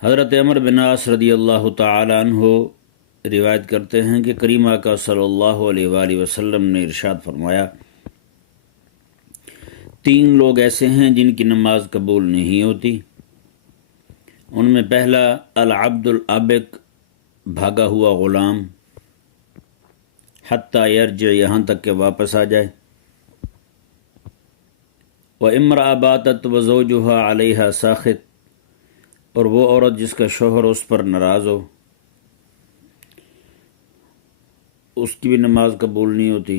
حضرت عمر بن عاص رضی اللہ تعالی عنہ روایت کرتے ہیں کہ کریم آقا صلی اللہ علیہ وآلہ وسلم نے ارشاد فرمایا، تین لوگ ایسے ہیں جن کی نماز قبول نہیں ہوتی۔ ان میں پہلا العبد العابق، بھاگا ہوا غلام، حتیٰ یرجع، یہاں تک کہ واپس آ جائے۔ وَإِمْرَأَ بَاتَتْ وَزَوْجُهَا عَلَيْهَا سَاخِطٌ، اور وہ عورت جس کا شوہر اس پر ناراض ہو، اس کی بھی نماز قبول نہیں ہوتی۔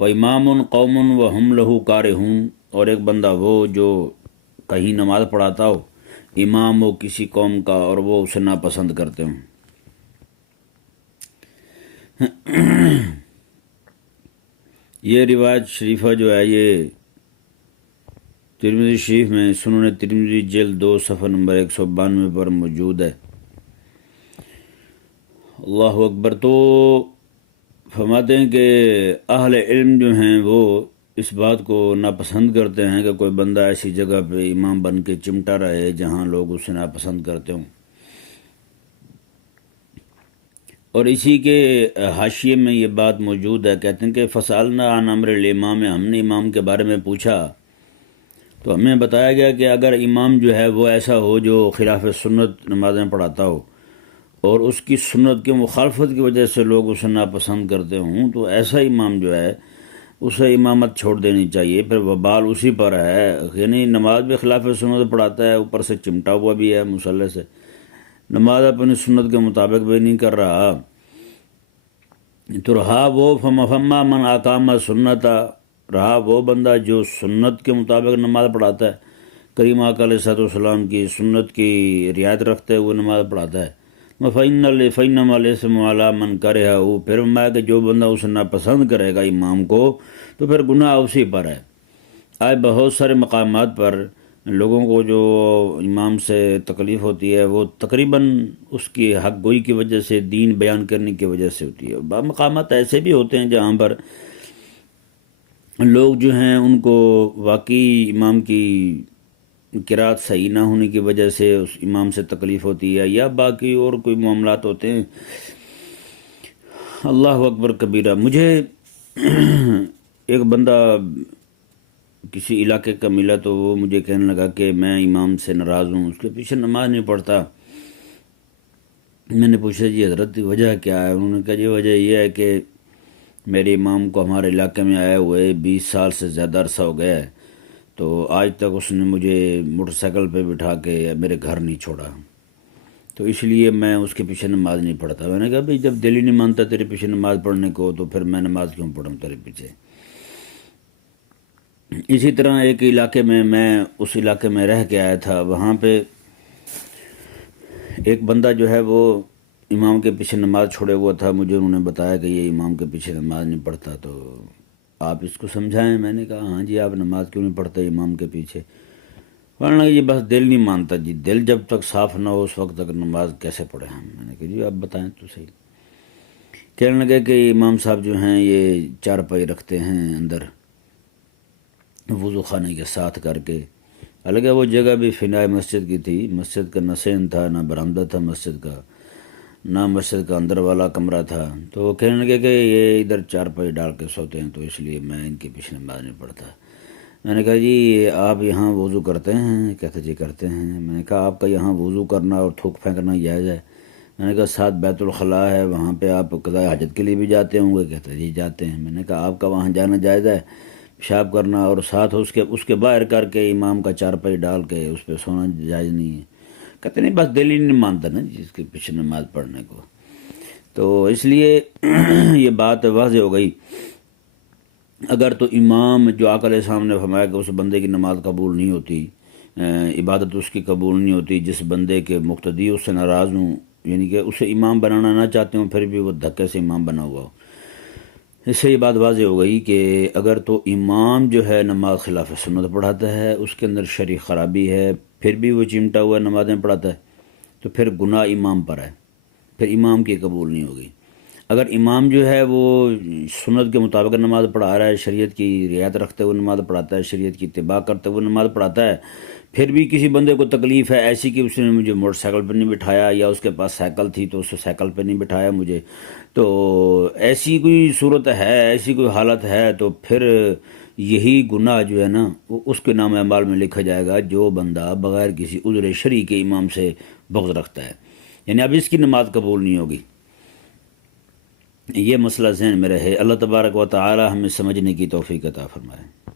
وَإِمَامٌ قَوْمٌ وَهُمْ لَهُ كَارِهُونَ، اور ایک بندہ وہ جو کہیں نماز پڑھاتا ہو، امام ہو کسی قوم کا اور وہ اسے ناپسند کرتے ہوں۔ یہ روایت شریفہ جو ہے یہ ترمذی شریف میں سنن ترمذی جلد 2 صفحہ نمبر 192 پر موجود ہے۔ اللہ اکبر۔ تو فرماتے ہیں کہ اہل علم جو ہیں وہ اس بات کو ناپسند کرتے ہیں کہ کوئی بندہ ایسی جگہ پہ امام بن کے چمٹا رہے جہاں لوگ اسے ناپسند کرتے ہوں۔ اور اسی کے حاشیے میں یہ بات موجود ہے، کہتے ہیں کہ فسألنا عن امر الامام، ہم نے امام کے بارے میں پوچھا تو ہمیں بتایا گیا کہ اگر امام جو ہے وہ ایسا ہو جو خلاف سنت نمازیں پڑھاتا ہو اور اس کی سنت کی مخالفت کی وجہ سے لوگ اسے ناپسند کرتے ہوں، تو ایسا امام جو ہے اسے امامت چھوڑ دینی چاہیے، پھر وبال اسی پر ہے۔ یعنی نماز بھی خلاف سنت پڑھاتا ہے، اوپر سے چمٹا ہوا بھی ہے مصلی سے، نماز اپنی سنت کے مطابق بھی نہیں کر رہا۔ تو رہا وہ فما من اقام سنت، رہا وہ بندہ جو سنت کے مطابق نماز پڑھاتا ہے، کریم آقا علیہ الصلوۃ والسلام کی سنت کی رعایت رکھتے ہوئے نماز پڑھاتا ہے۔ فإنما الإثم علی من کرہہ، پھر میں کہ جو بندہ اسے ناپسند کرے گا امام کو تو پھر گناہ اسی پر ہے۔ آج بہت سارے مقامات پر لوگوں کو جو امام سے تکلیف ہوتی ہے وہ تقریباً اس کی حق گوئی کی وجہ سے، دین بیان کرنے کی وجہ سے ہوتی ہے۔ بعض مقامات ایسے بھی ہوتے ہیں جہاں پر لوگ جو ہیں ان کو واقعی امام کی قرات صحیح نہ ہونے کی وجہ سے اس امام سے تکلیف ہوتی ہے، یا باقی اور کوئی معاملات ہوتے ہیں۔ اللہ اکبر کبیرہ۔ مجھے ایک بندہ کسی علاقے کا ملا تو وہ مجھے کہنے لگا کہ میں امام سے ناراض ہوں، اس کے پیچھے نماز نہیں پڑھتا۔ میں نے پوچھا جی حضرت وجہ کیا ہے؟ انہوں نے کہا جی وجہ یہ ہے کہ میرے امام کو ہمارے علاقے میں آئے ہوئے 20 سال سے زیادہ عرصہ ہو گیا ہے، تو آج تک اس نے مجھے موٹر سائیکل پہ بٹھا کے میرے گھر نہیں چھوڑا، تو اس لیے میں اس کے پیچھے نماز نہیں پڑھتا۔ میں نے کہا بھئی جب دل ہی نہیں مانتا تیرے پیچھے نماز پڑھنے کو تو پھر میں نماز کیوں پڑھوں تیرے پیچھے؟ اسی طرح ایک علاقے میں اس علاقے میں رہ کے آیا تھا، وہاں پہ ایک بندہ جو ہے وہ امام کے پیچھے نماز چھوڑے ہوا تھا۔ مجھے انہوں نے بتایا کہ یہ امام کے پیچھے نماز نہیں پڑھتا، تو آپ اس کو سمجھائیں۔ میں نے کہا ہاں جی، آپ نماز کیوں نہیں پڑھتے امام کے پیچھے؟ کہنے لگے جی بس دل نہیں مانتا جی، دل جب تک صاف نہ ہو اس وقت تک نماز کیسے پڑھیں ہم؟ میں نے کہا جی آپ بتائیں تو صحیح۔ کہنے لگے کہ امام صاحب جو ہیں یہ چارپائی رکھتے ہیں اندر وضو خانے کے ساتھ کر کے، حالانکہ وہ جگہ بھی فنائے مسجد کی تھی، مسجد کا نہ سین تھا نہ برآمدہ تھا مسجد کا، نہ مسجد کا اندر والا کمرہ تھا۔ تو وہ کہنے لگے کہ یہ ادھر چارپائی ڈال کے سوتے ہیں تو اس لیے میں ان کے پیچھے نماز نہیں پڑھتا۔ میں نے کہا جی آپ یہاں وضو کرتے ہیں؟ کہتے جی کرتے ہیں۔ میں نے کہا آپ کا یہاں وضو کرنا اور تھوک پھینکنا جائز ہے؟ میں نے کہا ساتھ بیت الخلاء ہے، وہاں پہ آپ قضاء حاجت کے لیے بھی جاتے ہوں گے؟ کہتے جی جاتے ہیں۔ میں نے کہا آپ کا وہاں جانا جائز ہے، پیشاب کرنا اور ساتھ اس کے باہر کر کے امام کا چارپائی ڈال کے اس پہ سونا جائز نہیں ہے؟ کہتے نہیں بس دل ہی نہیں مانتا نا جس کے پیچھے نماز پڑھنے کو۔ تو اس لیے یہ بات واضح ہو گئی، اگر تو امام جو آقا علیہ السلام نے فرمایا کہ اس بندے کی نماز قبول نہیں ہوتی، عبادت اس کی قبول نہیں ہوتی جس بندے کے مقتدی اس سے ناراض ہوں، یعنی کہ اسے امام بنانا نہ چاہتے ہوں پھر بھی وہ دھکے سے امام بنا ہوا ہو۔ اس سے یہ بات واضح ہو گئی کہ اگر تو امام جو ہے نماز خلاف سنت پڑھاتا ہے، اس کے اندر شرعی خرابی ہے، پھر بھی وہ چمٹا ہوا نمازیں پڑھاتا ہے، تو پھر گناہ امام پر ہے، پھر امام کی قبول نہیں ہوگی۔ اگر امام جو ہے وہ سنت کے مطابق نماز پڑھا رہا ہے، شریعت کی رعایت رکھتے ہوئے نماز پڑھاتا ہے، شریعت کی اتباع کرتے ہوئے نماز پڑھاتا ہے، پھر بھی کسی بندے کو تکلیف ہے ایسی کہ اس نے مجھے موٹر سائیکل پہ نہیں بٹھایا، یا اس کے پاس سائیکل تھی تو اس سے سائیکل پہ نہیں بٹھایا مجھے، تو ایسی کوئی صورت ہے، ایسی کوئی حالت ہے، تو پھر یہی گناہ جو ہے نا وہ اس کے نام اعمال میں لکھا جائے گا جو بندہ بغیر کسی عذر شرعی کے امام سے بغض رکھتا ہے، یعنی اب اس کی نماز قبول نہیں ہوگی۔ یہ مسئلہ ذہن میں رہے۔ اللہ تبارک و تعالی ہمیں سمجھنے کی توفیق عطا فرمائے۔